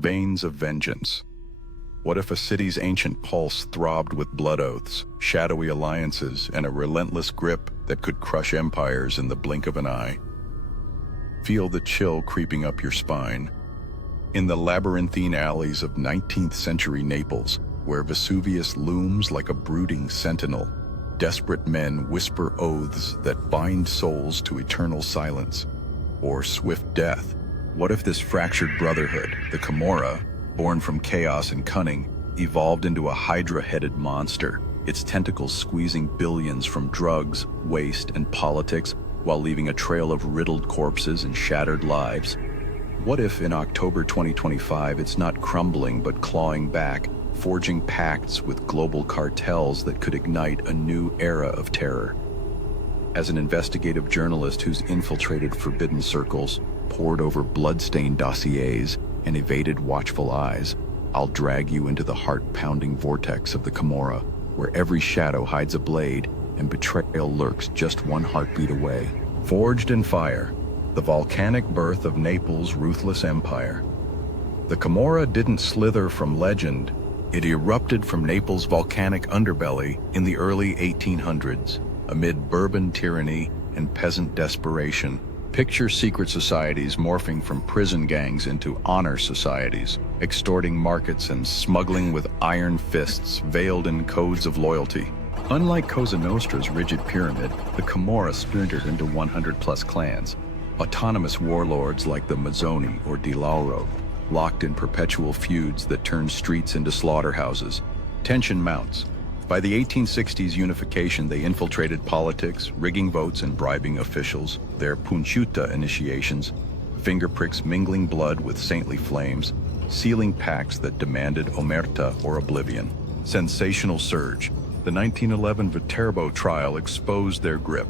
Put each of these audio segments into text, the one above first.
Veins of vengeance. What if a city's ancient pulse throbbed with blood oaths, shadowy alliances, and a relentless grip that could crush empires in the blink of an eye? Feel the chill creeping up your spine. In the labyrinthine alleys of 19th century Naples, where Vesuvius looms like a brooding sentinel, desperate men whisper oaths that bind souls to eternal silence or swift death. What if this fractured brotherhood, the Camorra, born from chaos and cunning, evolved into a hydra-headed monster, its tentacles squeezing billions from drugs, waste, and politics, while leaving a trail of riddled corpses and shattered lives? What if in October 2025 it's not crumbling but clawing back, forging pacts with global cartels that could ignite a new era of terror? As an investigative journalist who's infiltrated forbidden circles, pored over blood-stained dossiers, and evaded watchful eyes, I'll drag you into the heart-pounding vortex of the Camorra, where every shadow hides a blade and betrayal lurks just one heartbeat away. Forged in fire, the volcanic birth of Naples' ruthless empire. The Camorra didn't slither from legend, it erupted from Naples' volcanic underbelly in the early 1800s, amid Bourbon tyranny and peasant desperation. Picture secret societies morphing from prison gangs into honor societies, extorting markets and smuggling with iron fists veiled in codes of loyalty. Unlike Cosa Nostra's rigid pyramid, the Camorra splintered into 100-plus clans, autonomous warlords like the Mazzoni or Di Lauro, locked in perpetual feuds that turn streets into slaughterhouses. Tension mounts. By the 1860s unification, they infiltrated politics, rigging votes and bribing officials. Their punchuta initiations, fingerpricks mingling blood with saintly flames, sealing pacts that demanded omerta or oblivion. Sensational surge. The 1911 Viterbo trial exposed their grip.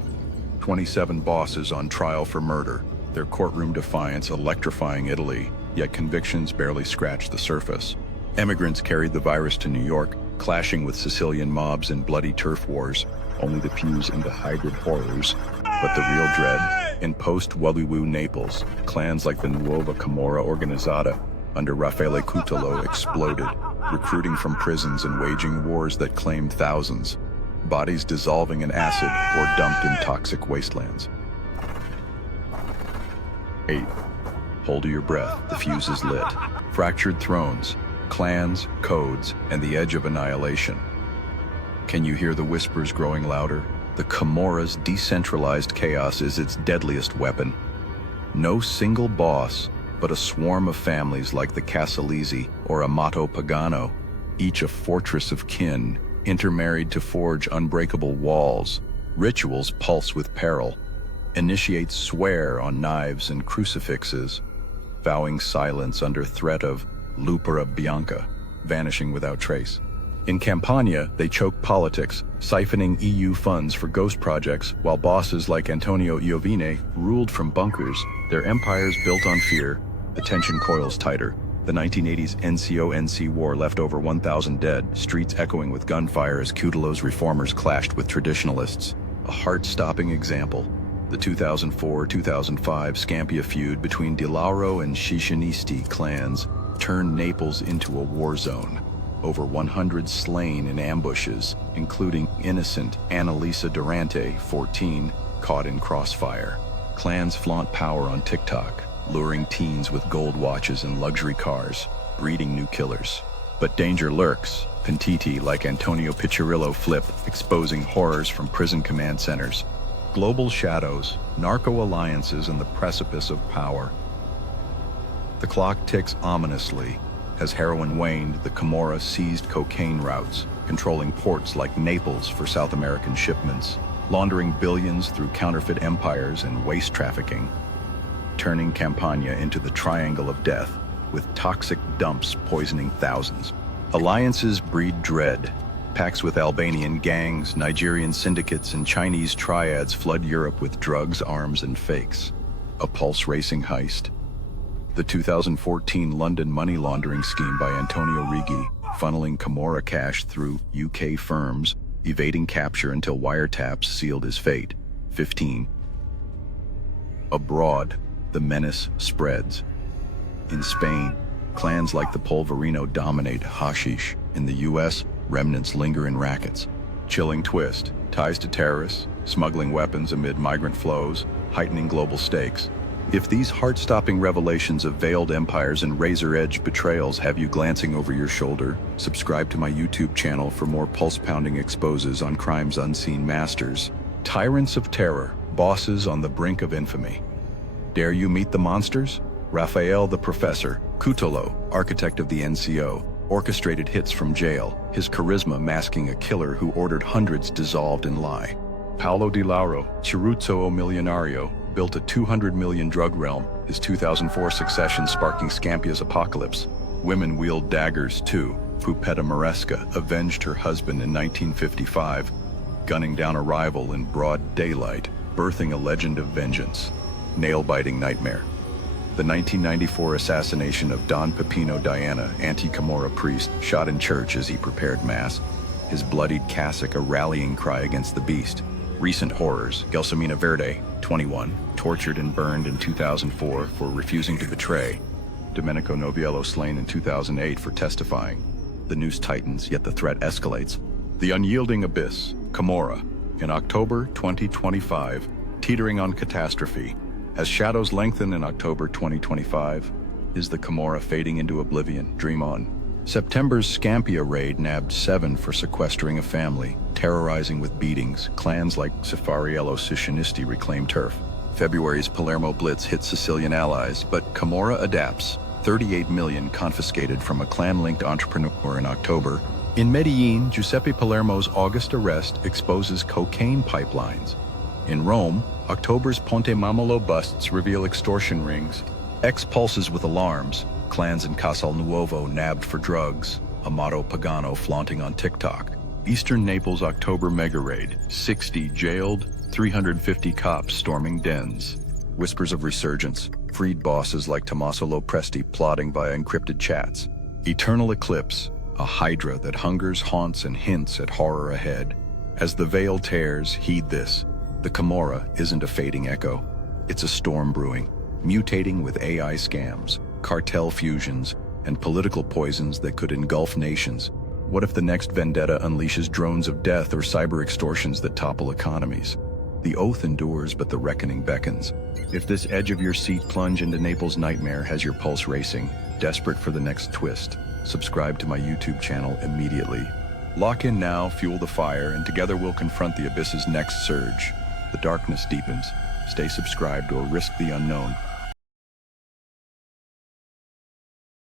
27 bosses on trial for murder, their courtroom defiance electrifying Italy, yet convictions barely scratched the surface. Emigrants carried the virus to New York, clashing with Sicilian mobs in bloody turf wars, only to fuse into hybrid horrors. But the real dread, in post-Weliwu Naples, clans like the Nuova Camorra Organizzata under Raffaele Cutolo exploded, recruiting from prisons and waging wars that claimed thousands, bodies dissolving in acid or dumped in toxic wastelands. 8. Hold your breath, the fuse is lit. Fractured thrones, clans, codes, and the edge of annihilation. Can you hear the whispers growing louder? The Camorra's decentralized chaos is its deadliest weapon. No single boss, but a swarm of families like the Casalesi or Amato Pagano, each a fortress of kin, intermarried to forge unbreakable walls. Rituals pulse with peril. Initiates swear on knives and crucifixes, vowing silence under threat of Lupera Bianca, vanishing without trace. In Campania, they choke politics, siphoning EU funds for ghost projects, while bosses like Antonio Iovine ruled from bunkers, their empires built on fear. The tension coils tighter. The 1980s NCO-NC war left over 1,000 dead, streets echoing with gunfire as Cutolo's reformers clashed with traditionalists. A heart-stopping example. The 2004-2005 Scampia feud between Di Lauro and Sicilisti clans turned Naples into a war zone. Over 100 slain in ambushes, including innocent Annalisa Durante, 14, caught in crossfire. Clans flaunt power on TikTok, luring teens with gold watches and luxury cars, breeding new killers. But danger lurks. Pentiti like Antonio Piccirillo flip, exposing horrors from prison command centers. Global shadows, narco-alliances, and the precipice of power. The clock ticks ominously. As heroin waned, the Camorra seized cocaine routes, controlling ports like Naples for South American shipments, laundering billions through counterfeit empires and waste trafficking, turning Campania into the triangle of death, with toxic dumps poisoning thousands. Alliances breed dread. Pacts with Albanian gangs, Nigerian syndicates, and Chinese triads flood Europe with drugs, arms, and fakes. A pulse-racing heist. The 2014 London money laundering scheme by Antonio Righi, funneling Camorra cash through UK firms, evading capture until wiretaps sealed his fate. 15. Abroad, the menace spreads. In Spain, Clans like the Polverino dominate hashish. In the US, remnants linger in rackets. Chilling twist, ties to terrorists, smuggling weapons amid migrant flows, heightening global stakes. If these heart-stopping revelations of veiled empires and razor-edge betrayals have you glancing over your shoulder, subscribe to my YouTube channel for more pulse-pounding exposes on crime's unseen masters. Tyrants of terror, bosses on the brink of infamy. Dare you meet the monsters? Raffaele the Professor, Cutolo, architect of the NCO, orchestrated hits from jail, his charisma masking a killer who ordered hundreds dissolved in lie. Paolo Di Lauro, Chiruzzo o Milionario, built a 200 million drug realm, his 2004 succession sparking Scampia's apocalypse. Women wield daggers too. Pupetta Maresca avenged her husband in 1955, gunning down a rival in broad daylight, birthing a legend of vengeance. Nail-biting nightmare. The 1994 assassination of Don Pepino Diana, anti-Camorra priest, shot in church as he prepared mass. His bloodied cassock a rallying cry against the beast. Recent horrors, Gelsomina Verde, 21, tortured and burned in 2004 for refusing to betray. Domenico Noviello slain in 2008 for testifying. The noose tightens, yet the threat escalates. The unyielding abyss, Camorra, in October 2025, teetering on catastrophe. As shadows lengthen in October 2025, is the Camorra fading into oblivion? Dream on. September's Scampia raid nabbed 7 for sequestering a family, terrorizing with beatings. Clans like Cifariello Sicilianisti reclaim turf. February's Palermo blitz hit Sicilian allies, but Camorra adapts. 38 million confiscated from a clan-linked entrepreneur in October. In Medellin, Giuseppe Palermo's August arrest exposes cocaine pipelines. In Rome, October's Ponte Mamolo busts reveal extortion rings. X-pulses with alarms. Clans in Casal Nuovo nabbed for drugs. Amato Pagano flaunting on TikTok. Eastern Naples October mega raid. 60 jailed, 350 cops storming dens. Whispers of resurgence. Freed bosses like Tommaso Lopresti plotting via encrypted chats. Eternal eclipse. A hydra that hungers, haunts, and hints at horror ahead. As the veil tears, heed this. The Camorra isn't a fading echo. It's a storm brewing, mutating with AI scams, cartel fusions, and political poisons that could engulf nations. What if the next vendetta unleashes drones of death or cyber extortions that topple economies? The oath endures, but the reckoning beckons. If this edge of your seat plunge into Naples' nightmare has your pulse racing, desperate for the next twist, subscribe to my YouTube channel immediately. Lock in now, fuel the fire, and together we'll confront the abyss's next surge. The darkness deepens. Stay subscribed or risk the unknown.